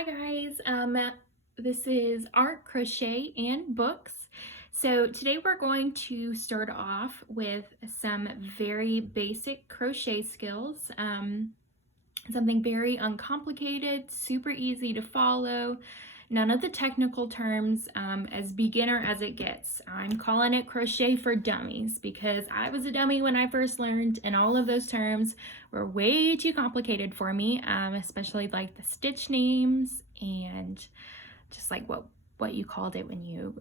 Hi guys, this is Art, Crochet, and Books. So today we're going to start off with some very basic crochet skills, something very uncomplicated, super easy to follow, none of the technical terms, as beginner as it gets. I'm calling it crochet for dummies because I was a dummy when I first learned, and all of those terms were way too complicated for me, especially like the stitch names and just like what you called it when you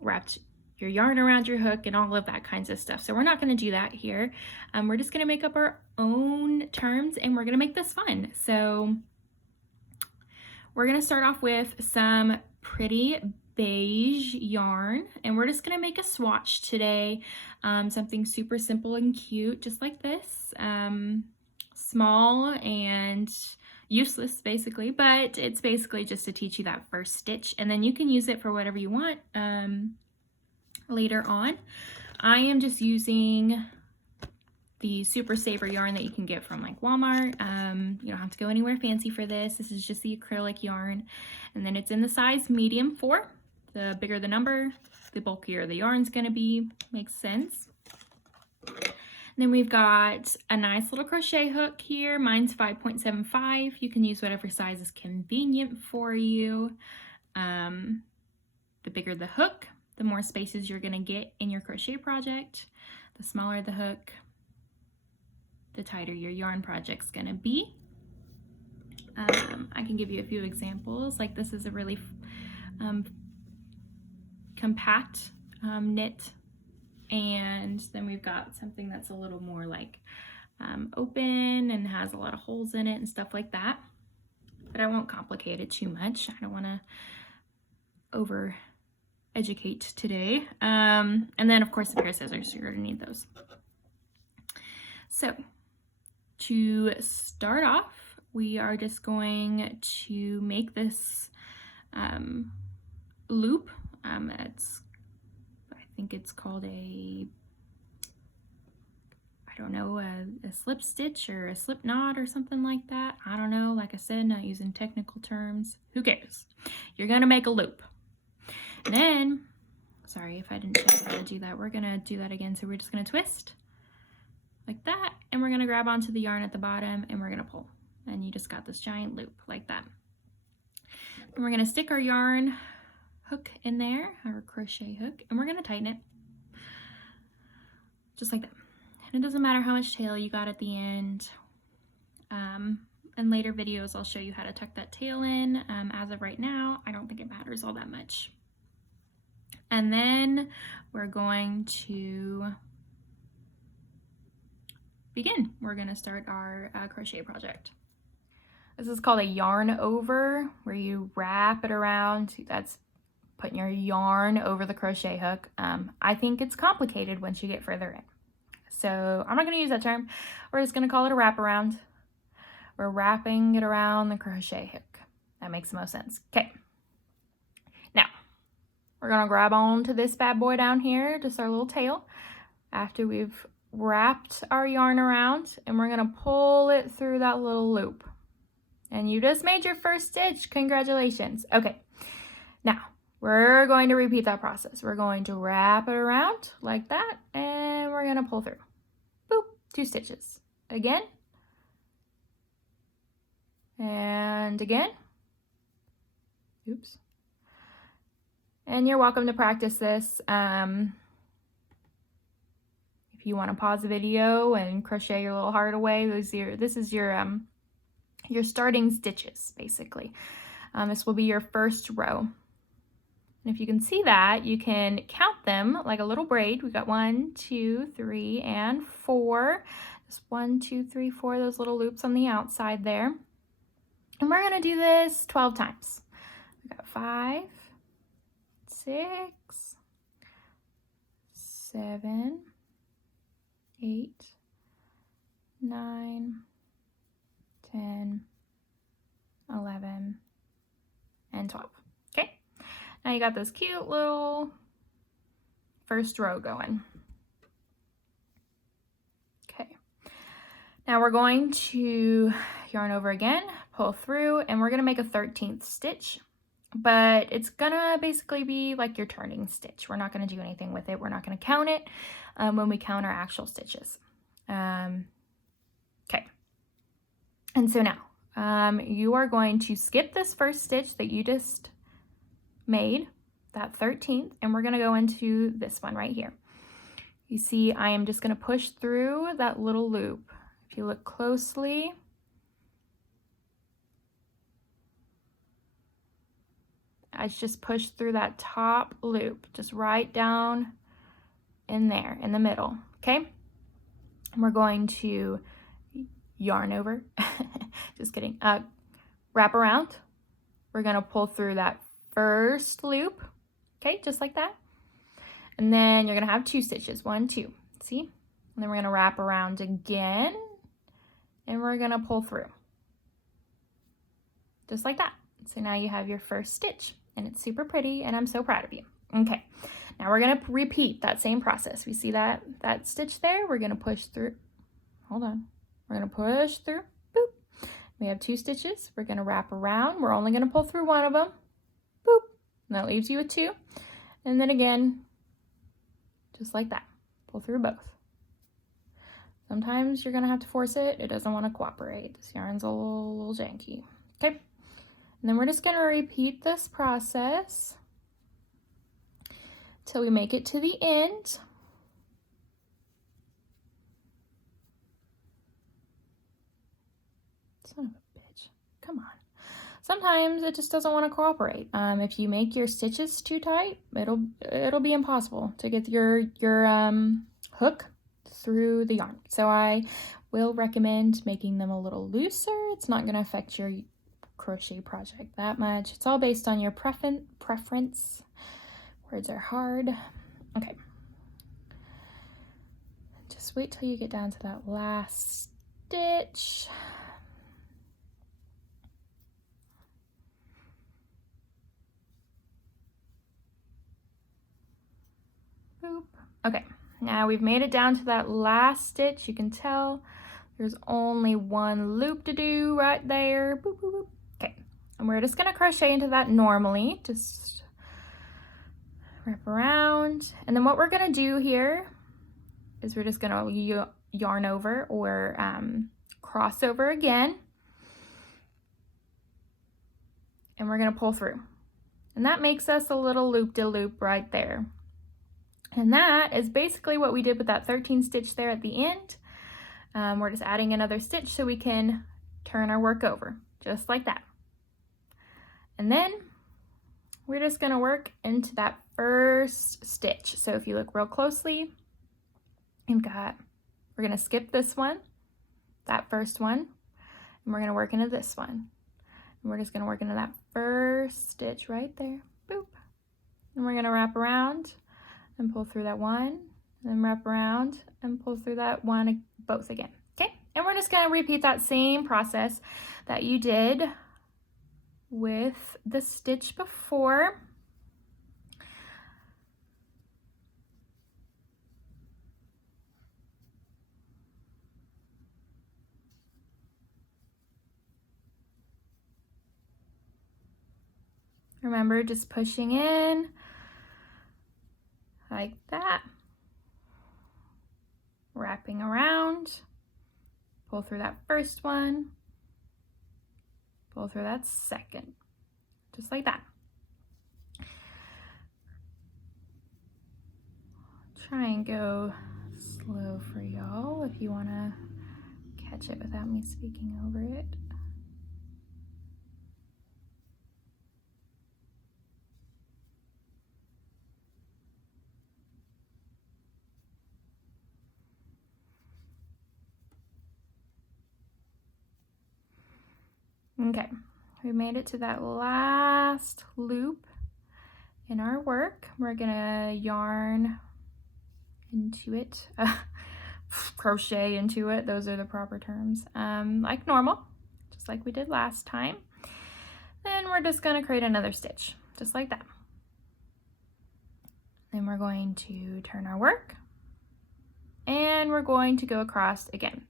wrapped your yarn around your hook and all of that kinds of stuff. So we're not going to do that here. We're just going to make up our own terms and we're going to make this fun. So we're going to start off with some pretty beige yarn, and we're just going to make a swatch today. Something super simple and cute, just like this. Small and useless basically, but it's basically just to teach you that first stitch, and then you can use it for whatever you want later on. I am just using the Super Saver yarn that you can get from like Walmart. You don't have to go anywhere fancy for this. This is just the acrylic yarn, and then it's in the size medium 4. The bigger the number, the bulkier the yarn's gonna be. Makes sense. And then we've got a nice little crochet hook here. Mine's 5.75. You can use whatever size is convenient for you. The bigger the hook, the more spaces you're gonna get in your crochet project. The smaller the hook, the tighter your yarn project's gonna be. I can give you a few examples. Like this is a really compact knit, and then we've got something that's a little more like open and has a lot of holes in it and stuff like that. But I won't complicate it too much. I don't want to over educate today. And then of course a pair of scissors, you're gonna need those. So to start off, we are just going to make this loop. I think it's called a slip stitch or a slip knot or something like that. I don't know. Like I said, not using technical terms. Who cares? You're gonna make a loop. And then, sorry if I didn't show you how to do that. We're gonna do that again. So we're just gonna twist like that, and we're gonna grab onto the yarn at the bottom and we're gonna pull. And you just got this giant loop like that. And we're gonna stick our yarn hook in there, our crochet hook, and we're gonna tighten it. Just like that. And it doesn't matter how much tail you got at the end. In later videos, I'll show you how to tuck that tail in. As of right now, I don't think it matters all that much. And then we're going to begin. We're gonna start our crochet project. This is called a yarn over, where you wrap it around. That's putting your yarn over the crochet hook. I think it's complicated once you get further in. So I'm not gonna use that term. We're just gonna call it a wraparound. We're wrapping it around the crochet hook. That makes the most sense. Okay. Now, we're gonna grab onto this bad boy down here, just our little tail, after we've wrapped our yarn around, and we're gonna pull it through that little loop. And you just made your first stitch. Congratulations. Okay. Now, we're going to repeat that process. We're going to wrap it around like that, and we're gonna pull through. Boop, 2 stitches. Again. And again. Oops. And you're welcome to practice this. If you want to pause the video and crochet your little heart away, this is your starting stitches, basically. This will be your first row. And if you can see that, you can count them like a little braid. We got 1, 2, 3, and 4. Just 1, 2, 3, 4, those little loops on the outside there. And we're gonna do this 12 times. We got 5, 6, 7, 8, 9, 10, 11, and 12. Okay, now you got this cute little first row going. Okay, now we're going to yarn over again, pull through, and we're gonna make a 13th stitch, but it's gonna basically be like your turning stitch. We're not gonna do anything with it. We're not gonna count it when we count our actual stitches. Okay. And so now you are going to skip this first stitch that you just made, that 13th, and we're gonna go into this one right here. You see, I am just gonna push through that little loop. If you look closely, I just pushed through that top loop, just right down in there, in the middle, okay? And we're going to yarn over, just kidding, wrap around. We're gonna pull through that first loop, okay, just like that. And then you're gonna have 2 stitches, 1, 2, see? And then we're gonna wrap around again, and we're gonna pull through, just like that. So now you have your first stitch, and it's super pretty, and I'm so proud of you. Okay, now we're gonna repeat that same process. We see that stitch there? We're gonna push through, hold on. We're gonna push through, boop. We have 2 stitches. We're gonna wrap around. We're only gonna pull through one of them, boop. And that leaves you with 2. And then again, just like that, pull through both. Sometimes you're gonna have to force it. It doesn't wanna cooperate. This yarn's a little janky, okay? And then we're just gonna repeat this process till we make it to the end. Son of a bitch, come on. Sometimes it just doesn't want to cooperate. If you make your stitches too tight, it'll be impossible to get your hook through the yarn. So I will recommend making them a little looser. It's not going to affect your crochet project that much. It's all based on your preference. Words are hard. Okay. Just wait till you get down to that last stitch. Boop. Okay, now we've made it down to that last stitch. You can tell there's only one loop to do right there. Boop, boop, boop. Okay, and we're just gonna crochet into that normally. Just wrap around. And then what we're gonna do here is we're just gonna yarn over or cross over again. And we're gonna pull through. And that makes us a little loop-de-loop right there. And that is basically what we did with that 13 stitch there at the end. We're just adding another stitch so we can turn our work over, just like that. And then we're just gonna work into that first stitch. So if you look real closely, we're gonna skip this one, that first one, and we're gonna work into this one. And we're just gonna work into that first stitch right there, boop. And we're gonna wrap around and pull through that one, and then wrap around and pull through that one, both again, okay? And we're just gonna repeat that same process that you did with the stitch before. Remember, just pushing in like that, wrapping around, pull through that first one, pull through that second, just like that. Try and go slow for y'all if you want to catch it without me speaking over it. Okay, we made it to that last loop in our work. We're gonna yarn into it, crochet into it, those are the proper terms, like normal, just like we did last time. Then we're just gonna create another stitch, just like that. Then we're going to turn our work, and we're going to go across again.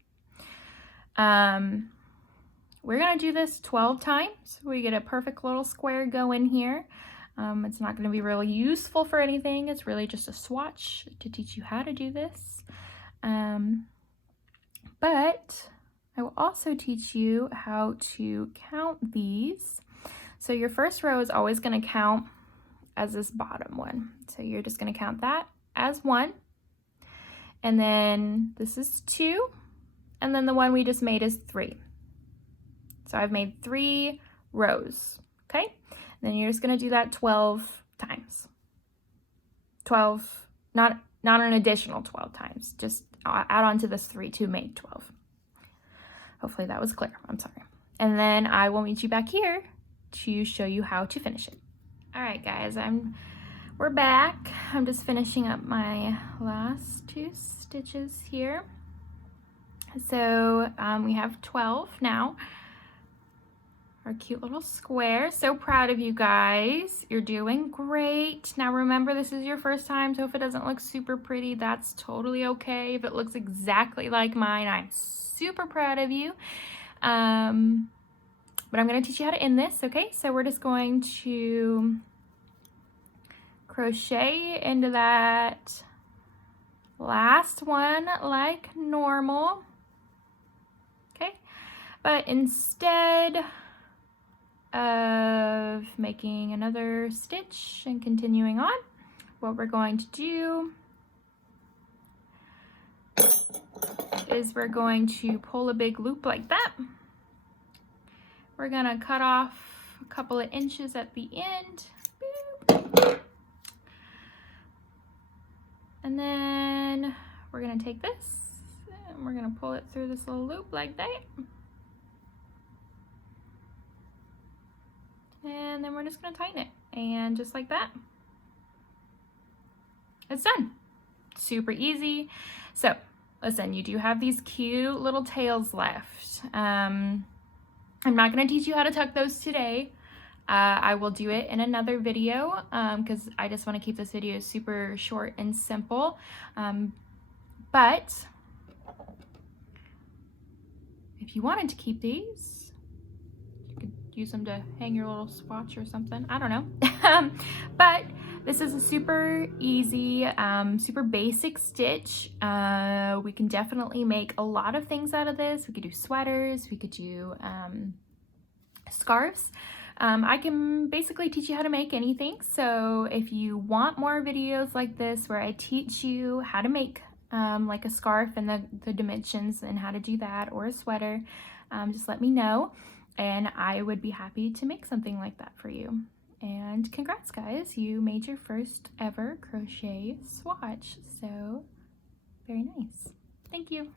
we're gonna do this 12 times. We get a perfect little square going here. It's not gonna be really useful for anything. It's really just a swatch to teach you how to do this. But I will also teach you how to count these. So your first row is always gonna count as this bottom one. So you're just gonna count that as 1. And then this is 2. And then the one we just made is 3. So I've made 3 rows, okay? And then you're just gonna do that 12 times. 12, not an additional 12 times, just add on to this 3 to make 12. Hopefully that was clear, I'm sorry. And then I will meet you back here to show you how to finish it. All right, guys, we're back. I'm just finishing up my last 2 stitches here. So we have 12 now. Our cute little square. So proud of you guys. You're doing great. Now remember, this is your first time, so if it doesn't look super pretty, that's totally okay. If it looks exactly like mine, I'm super proud of you. But I'm going to teach you how to end this, okay? So we're just going to crochet into that last one like normal, okay? But instead of making another stitch and continuing on, what we're going to do is we're going to pull a big loop like that. We're gonna cut off a couple of inches at the end. Boop. And then we're gonna take this and we're gonna pull it through this little loop like that. And then we're just gonna tighten it. And just like that, it's done. Super easy. So listen, you do have these cute little tails left. I'm not gonna teach you how to tuck those today. I will do it in another video because I just want to keep this video super short and simple. But if you wanted to keep these, you could use them to hang your little swatch or something. I don't know. But this is a super easy, super basic stitch. We can definitely make a lot of things out of this. We could do sweaters, we could do scarves. I can basically teach you how to make anything. So if you want more videos like this where I teach you how to make like a scarf and the dimensions and how to do that, or a sweater, just let me know and I would be happy to make something like that for you. And congrats guys, you made your first ever crochet swatch. So very nice. Thank you.